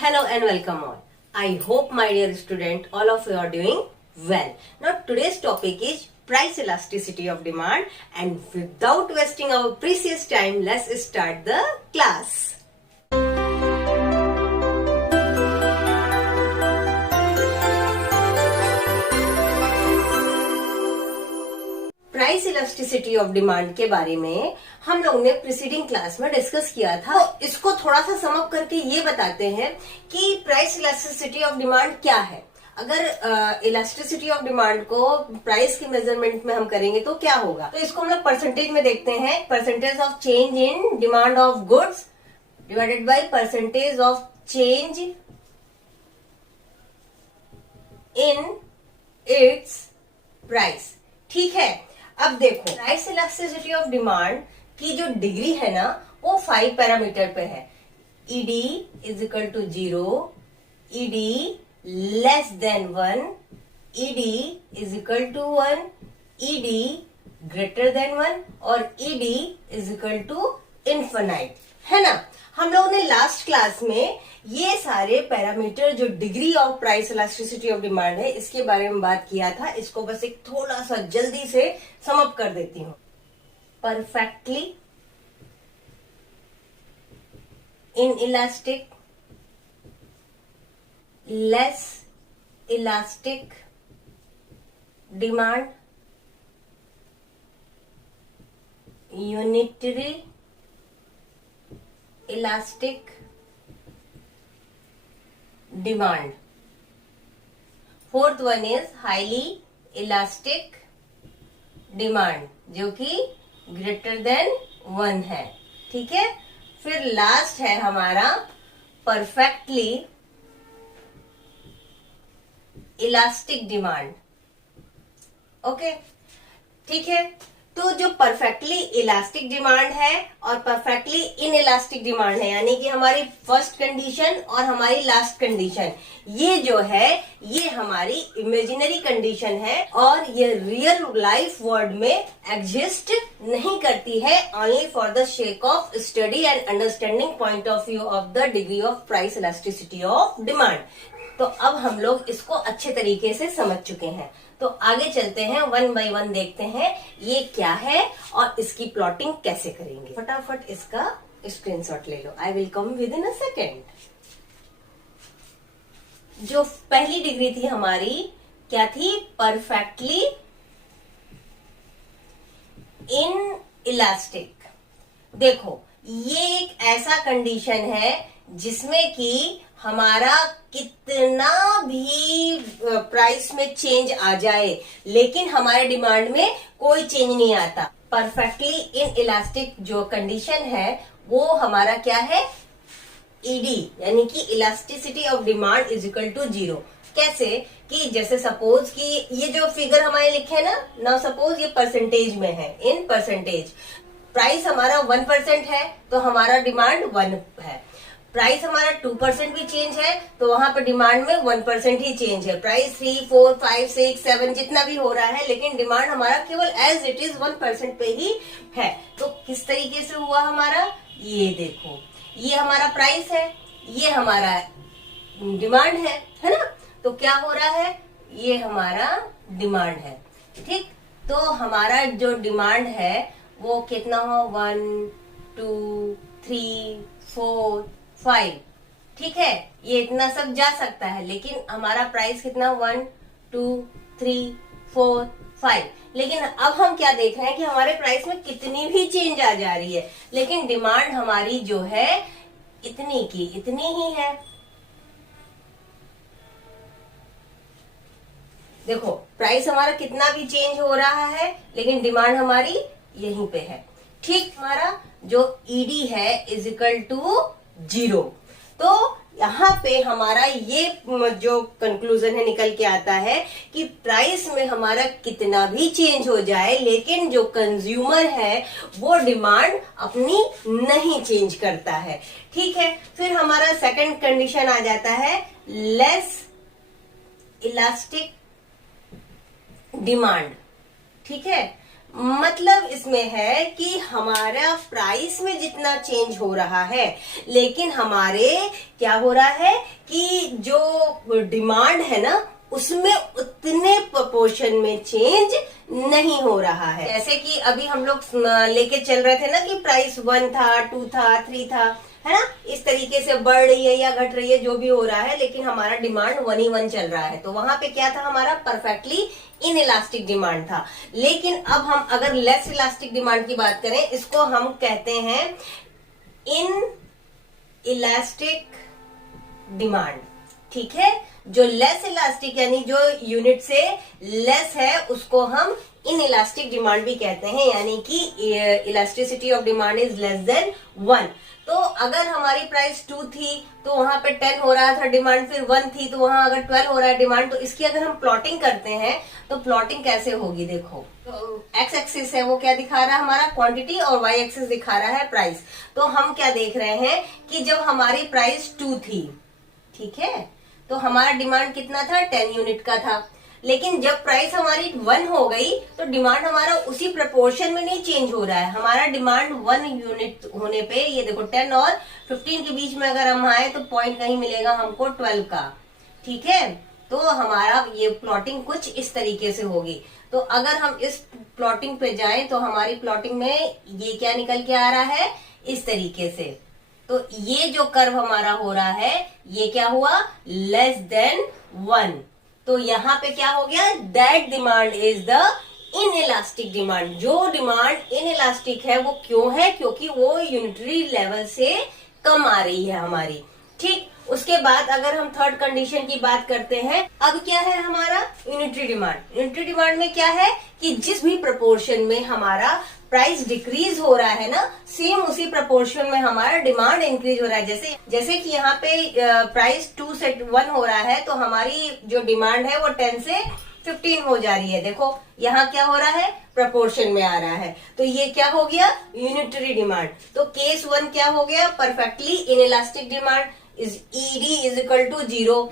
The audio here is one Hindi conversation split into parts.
Hello and welcome all. I hope my dear student all of you are doing well. Now today's topic is price elasticity of demand, and without wasting our precious time, let's start the class. Price elasticity of demand के बारे में हम लोग ने प्रीसीडिंग क्लास में डिस्कस किया था। तो इसको थोड़ा सा सम अप करके ये बताते हैं कि प्राइस इलास्टिसिटी ऑफ डिमांड क्या है। अगर इलास्टिसिटी ऑफ डिमांड को प्राइस की मेजरमेंट में हम करेंगे तो क्या होगा, तो इसको हम लोग परसेंटेज में देखते हैं। Percentage of change in demand of goods divided by percentage of change in its price. ठीक है, अब देखो प्राइस इलास्टिसिटी ऑफ डिमांड की जो डिग्री है ना वो 5 पैरामीटर पे है। ED is equal to 0, ED less than 1, ED is equal to 1, ED greater than 1 और ED is equal to infinite, है ना। हम लोगों ने लास्ट क्लास में ये सारे पैरामीटर जो degree of price elasticity of demand है इसके बारे में बात किया था। इसको बस एक थोड़ा सा जल्दी से सम अप कर देती हूं। Perfectly inelastic, less elastic demand, unitary elastic demand, fourth one is highly elastic demand जो कि ग्रेटर देन 1 है। ठीक है, फिर लास्ट है हमारा परफेक्टली इलास्टिक डिमांड। ओके, ठीक है। तो जो परफेक्टली इलास्टिक डिमांड है और परफेक्टली इन इलास्टिक डिमांड है, यानी कि हमारी फर्स्ट कंडीशन और हमारी लास्ट कंडीशन, ये जो है ये हमारी इमेजिनरी कंडीशन है और ये रियल लाइफ वर्ल्ड में एग्जिस्ट नहीं करती है, only for the shake of study and understanding point of view of the degree of price elasticity of demand. तो अब हम लोग इसको अच्छे तरीके से समझ चुके हैं, तो आगे चलते हैं, 1 बाय 1 देखते हैं ये क्या है और इसकी प्लॉटिंग कैसे करेंगे। फटाफट इसका स्क्रीनशॉट ले लो, I will come within a second. जो पहली डिग्री थी हमारी क्या थी, परफेक्टली इन इलास्टिक। देखो ये एक ऐसा कंडीशन है जिसमें कि हमारा कितना भी प्राइस में चेंज आ जाए लेकिन हमारे डिमांड में कोई चेंज नहीं आता। परफेक्टली इन इलास्टिक जो कंडीशन है वो हमारा क्या है, ईडी यानी कि elasticity of demand is equal to 0। कैसे कि जैसे सपोज कि ये जो फिगर हमारे लिखे है ना सपोज ये परसेंटेज में है, इन परसेंटेज प्राइस हमारा 1% है तो हमारा डिमांड 1 है। प्राइस हमारा 2% भी चेंज है तो वहां पर डिमांड में 1% ही चेंज है। प्राइस 3, 4, 5, 6, 7 जितना भी हो रहा है लेकिन डिमांड हमारा केवल एज इट इज 1% पे ही है। तो किस तरीके से हुआ हमारा, ये देखो ये हमारा प्राइस है, ये हमारा डिमांड है ना। तो क्या हो रहा है, ये हमारा डिमांड है। ठीक, तो हमारा जो डिमांड है वो कितना हो, 1, 2, 3, 4, 5। ठीक है, ये इतना सब जा सकता है लेकिन हमारा प्राइस कितना, 1, 2, 3, 4, 5। लेकिन अब हम क्या देख रहे हैं कि हमारे प्राइस में कितनी भी चेंज आ जा रही है लेकिन डिमांड हमारी जो है इतनी की इतनी ही है। देखो प्राइस हमारा कितना भी चेंज हो रहा है लेकिन डिमांड हमारी यहीं पे है। ठीक, हमारा जो ईडी है इज इक्वल टू 0। तो यहाँ पे हमारा ये जो कंक्लूजन है निकल के आता है कि प्राइस में हमारा कितना भी चेंज हो जाए लेकिन जो कंज्यूमर है वो डिमांड अपनी नहीं चेंज करता है। ठीक है, फिर हमारा सेकंड कंडीशन आ जाता है लेस इलास्टिक डिमांड। ठीक है, मतलब इसमें है कि हमारा प्राइस में जितना चेंज हो रहा है, लेकिन हमारे क्या हो रहा है कि जो डिमांड है ना उसमें उतने प्रोपोर्शन में चेंज नहीं हो रहा है। जैसे कि अभी हम लोग लेके चल रहे थे ना कि प्राइस 1 था, 2 था, 3 था, है ना, इस तरीके से बढ़ रही है या घट रही है जो भी हो रहा है, लेकिन हमारा डिमांड 1 ही 1 चल रहा है। तो वहां पे क्या था, हमारा परफेक्टली इन इलास्टिक डिमांड था। लेकिन अब हम अगर लेस इलास्टिक डिमांड की बात करें, इसको हम कहते हैं इन इलास्टिक डिमांड। ठीक है, जो लेस इलास्टिक यानी जो यूनिट से लेस है उसको हम इन इलास्टिक डिमांड भी कहते हैं, यानी कि elasticity of demand is less than 1। तो अगर हमारी प्राइस 2 थी तो वहां पे 10 हो रहा था डिमांड, फिर 1 थी तो वहां अगर 12 हो रहा है डिमांड, तो इसकी अगर हम प्लॉटिंग करते हैं तो प्लॉटिंग कैसे होगी, देखो तो एक्स एक्सिस है वो क्या दिखा रहा है, हमारा क्वांटिटी, और वाई एक्सिस दिखा रहा है प्राइस। तो हम क्या देख रहे हैं कि जब हमारी प्राइस 2 थी, ठीक है, तो हमारा डिमांड कितना था, 10 यूनिट का था। लेकिन जब प्राइस हमारी 1 हो गई तो डिमांड हमारा उसी प्रोपोर्शन में नहीं चेंज हो रहा है। हमारा डिमांड 1 यूनिट होने पे, ये देखो 10 और 15 के बीच में अगर हम आए तो पॉइंट कहीं मिलेगा हमको 12 का। ठीक है, तो हमारा ये प्लॉटिंग कुछ इस तरीके से होगी। तो अगर हम इस प्लॉटिंग पे जाएं तो हमारी प्लॉटिंग में ये क्या निकल के आ रहा है, इस तरीके से। तो ये जो कर्व हमारा हो रहा है ये क्या हुआ, लेस देन 1। तो यहाँ पे क्या हो गया, that demand is the in elastic demand. जो डिमांड इन इलास्टिक है वो क्यों है, क्योंकि वो यूनिटरी लेवल से कम आ रही है हमारी। ठीक, उसके बाद अगर हम थर्ड कंडीशन की बात करते हैं, अब क्या है हमारा यूनिटरी डिमांड। यूनिटरी डिमांड में क्या है कि जिस भी प्रोपोर्शन में हमारा प्राइस डिक्रीज हो रहा है ना, सेम उसी प्रोपोर्शन में हमारा डिमांड इंक्रीज हो रहा है। जैसे कि यहाँ पे प्राइस 2 से 1 हो रहा है तो हमारी जो डिमांड है वो 10 से 15 हो जा रही है। देखो यहाँ क्या हो रहा है, प्रोपोर्शन में आ रहा है। तो ये क्या हो गया, यूनिटरी डिमांड। तो केस 1 क्या हो गया, perfectly inelastic demand is ED is equal to 0।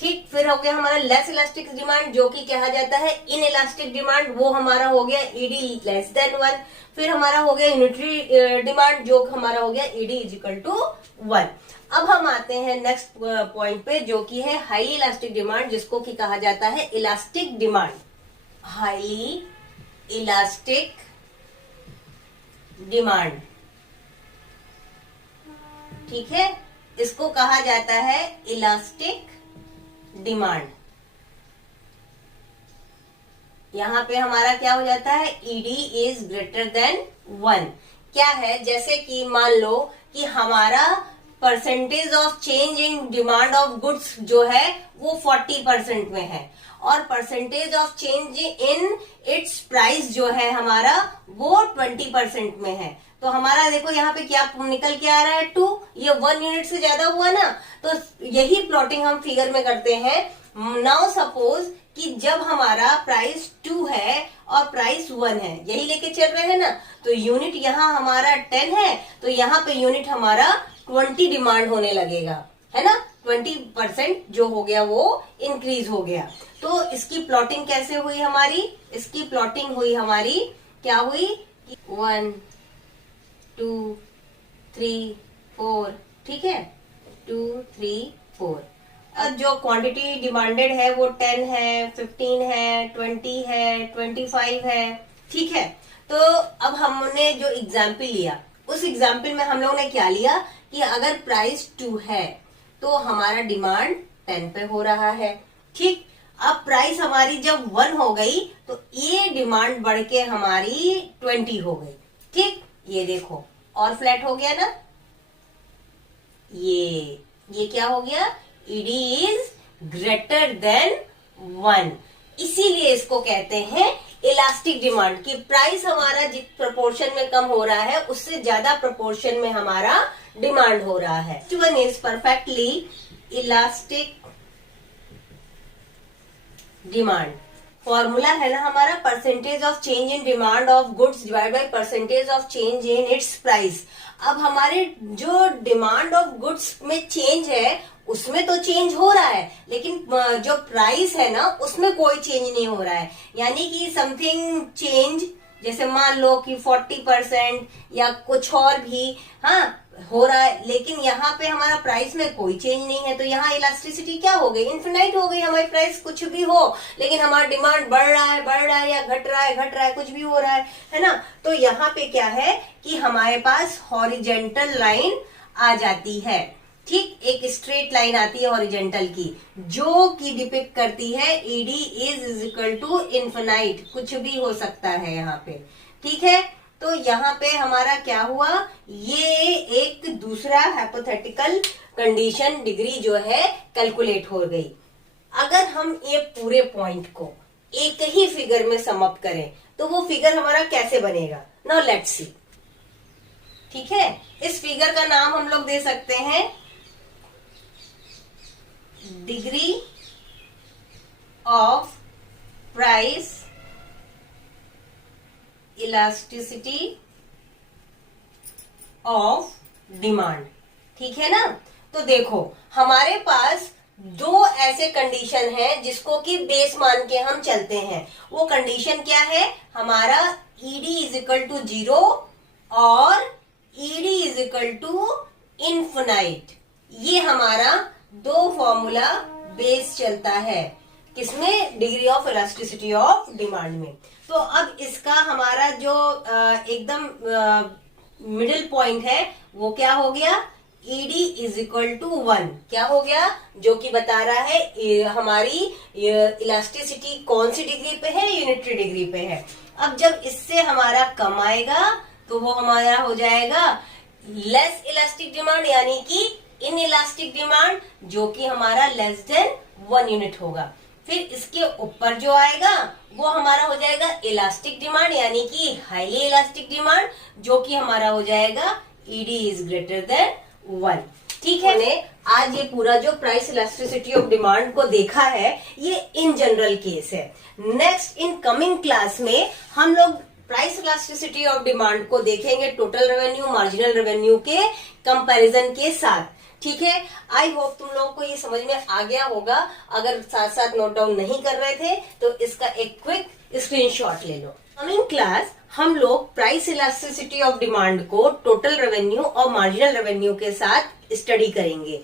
ठीक, फिर हो गया हमारा लेस इलास्टिक डिमांड जो कि कहा जाता है इन इलास्टिक डिमांड, वो हमारा हो गया ईडी लेस देन 1। फिर हमारा हो गया यूनिटरी डिमांड जो हमारा हो गया ईडी इज इक्वल टू 1। अब हम आते हैं नेक्स्ट पॉइंट पे जो कि है हाईली इलास्टिक डिमांड, जिसको कि कहा जाता है elastic demand. Highly elastic demand, ठीक है, इसको कहा जाता है इलास्टिक डिमांड। यहां पे हमारा क्या हो जाता है, ईडी इज ग्रेटर देन 1। क्या है, जैसे कि मान लो कि हमारा percentage of change in demand of goods जो है वो 40% में है, और percentage of change in its price जो है हमारा वो 20% में है। तो हमारा देखो यहाँ पे क्या निकल के आ रहा है, 2, ये 1 यूनिट से ज्यादा हुआ ना। तो यही प्लॉटिंग हम फिगर में करते हैं। नाउ सपोज कि जब हमारा प्राइस 2 है और प्राइस 1 है, यही लेके चल रहे हैं ना, तो यूनिट यहाँ हमारा 10 है तो यहाँ पे यूनिट हमारा 20 डिमांड होने लगेगा, है ना। 20% जो हो गया वो इंक्रीज हो गया। तो इसकी प्लॉटिंग कैसे हुई हमारी, इसकी प्लॉटिंग हुई हमारी क्या हुई, 1 2 3 4, ठीक है, 2 3 4। अब जो क्वांटिटी डिमांडेड है वो 10 है, 15 है, 20 है, 25 है, ठीक है। तो अब हमने जो एग्जाम्पल लिया उस एग्जाम्पल में हम लोग ने क्या लिया कि अगर प्राइस 2 है तो हमारा डिमांड 10 पे हो रहा है, ठीक। अब प्राइस हमारी जब 1 हो गई तो ये डिमांड बढ़ के हमारी 20 हो गई, ठीक। ये देखो और फ्लैट हो गया ना, ये क्या हो गया, ईडी इज ग्रेटर देन 1। इसीलिए इसको कहते हैं इलास्टिक डिमांड कि प्राइस हमारा जिस प्रोपोर्शन में कम हो रहा है उससे ज्यादा प्रोपोर्शन में हमारा डिमांड हो रहा है। One is perfectly elastic demand. Formula है ना हमारा, percentage of change in demand of goods divide by percentage of change in its price. अब हमारे जो डिमांड ऑफ गुड्स में चेंज है उसमें तो चेंज हो रहा है, लेकिन जो प्राइस है ना उसमें कोई चेंज नहीं हो रहा है। यानी कि समथिंग चेंज जैसे मान लो कि 40% या कुछ और भी हाँ हो रहा है, लेकिन यहाँ पे हमारा प्राइस में कोई चेंज नहीं है, तो यहाँ इलास्टिसिटी क्या हो गई, इन्फिनाइट हो गई। हमारी प्राइस कुछ भी हो, लेकिन हमारा डिमांड बढ़ रहा है या घट रहा है, कुछ भी हो रहा है ना। तो यहाँ पे क्या है कि हमारे पास हॉरिजेंटल लाइन आ जाती है, ठीक, एक स्ट्रेट लाइन आती है हॉरिजेंटल की, जो कि डिपिक्ट करती है ED is equal to infinite, कुछ भी हो सकता है यहाँ पे, ठीक है। तो यहाँ पे हमारा क्या हुआ, ये एक दूसरा हाइपोथेटिकल कंडीशन डिग्री जो है कैलकुलेट हो गई। अगर हम ये पूरे पॉइंट को एक ही फिगर में सम अप करें तो वो फिगर हमारा कैसे बनेगा, नाउ लेट्स सी, ठीक है। इस फिगर का नाम हम लोग दे सकते हैं degree of price elasticity of demand, ठीक है ना। तो देखो हमारे पास दो ऐसे कंडीशन है जिसको कि बेस मान के हम चलते हैं। वो कंडीशन क्या है, हमारा ईडी इज इक्वल टू 0 और ED is equal to infinite. ये हमारा दो फॉर्मूला बेस चलता है, किसमें, degree of elasticity of demand में। तो अब इसका हमारा जो एकदम मिडिल पॉइंट है वो क्या हो गया, ईडी इज इक्वल टू 1, क्या हो गया, जो कि बता रहा है हमारी इलास्टिसिटी कौन सी डिग्री पे है, यूनिटरी डिग्री पे है। अब जब इससे हमारा कम आएगा तो वो हमारा हो जाएगा लेस इलास्टिक डिमांड, यानी कि इन इलास्टिक डिमांड, जो कि हमारा लेस देन 1 यूनिट होगा। फिर इसके ऊपर जो आएगा वो हमारा हो जाएगा इलास्टिक डिमांड, यानी कि हाईली इलास्टिक डिमांड, जो कि हमारा हो जाएगा ईडी इज ग्रेटर देन 1, ठीक है। हमने आज ये पूरा जो प्राइस इलास्टिसिटी ऑफ डिमांड को देखा है, ये इन जनरल केस है। नेक्स्ट इन कमिंग क्लास में हम लोग प्राइस इलास्टिसिटी ऑफ डिमांड को देखेंगे टोटल रेवेन्यू, मार्जिनल रेवेन्यू के कंपैरिजन के साथ, ठीक है। आई होप तुम लोगों को ये समझ में आ गया होगा। अगर साथ साथ नोट डाउन नहीं कर रहे थे तो इसका एक क्विक स्क्रीनशॉट ले लो। कमिंग क्लास हम लोग प्राइस इलास्टिसिटी ऑफ डिमांड को टोटल रेवेन्यू और मार्जिनल रेवेन्यू के साथ स्टडी करेंगे।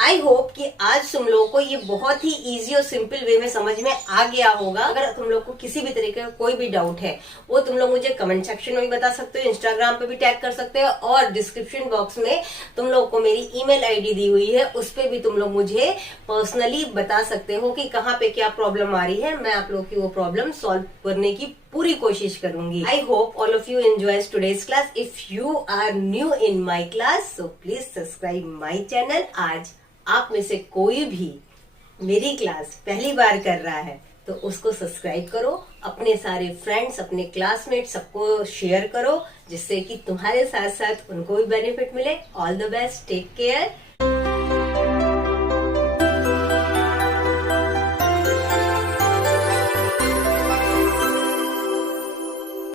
आई होप कि आज तुम लोगों को ये बहुत ही इजी और सिंपल वे में समझ में आ गया होगा। अगर तुम लोग को किसी भी तरीके का कोई भी डाउट है वो तुम लोग मुझे कमेंट सेक्शन में भी बता सकते हो, इंस्टाग्राम पे भी टैग कर सकते हो, और डिस्क्रिप्शन बॉक्स में तुम लोग को मेरी ईमेल आईडी दी हुई है, उस पर भी तुम लोग मुझे पर्सनली बता सकते हो कि कहाँ पे क्या प्रॉब्लम आ रही है। मैं आप लोग की वो प्रॉब्लम सॉल्व करने की पूरी कोशिश करूंगी। I hope all of you enjoy today's class. If you are new in my class so please subscribe my channel. आज आप में से कोई भी मेरी क्लास पहली बार कर रहा है तो उसको सब्सक्राइब करो, अपने सारे फ्रेंड्स, अपने क्लासमेट सबको शेयर करो, जिससे कि तुम्हारे साथ साथ उनको भी बेनिफिट मिले। All the best, take care.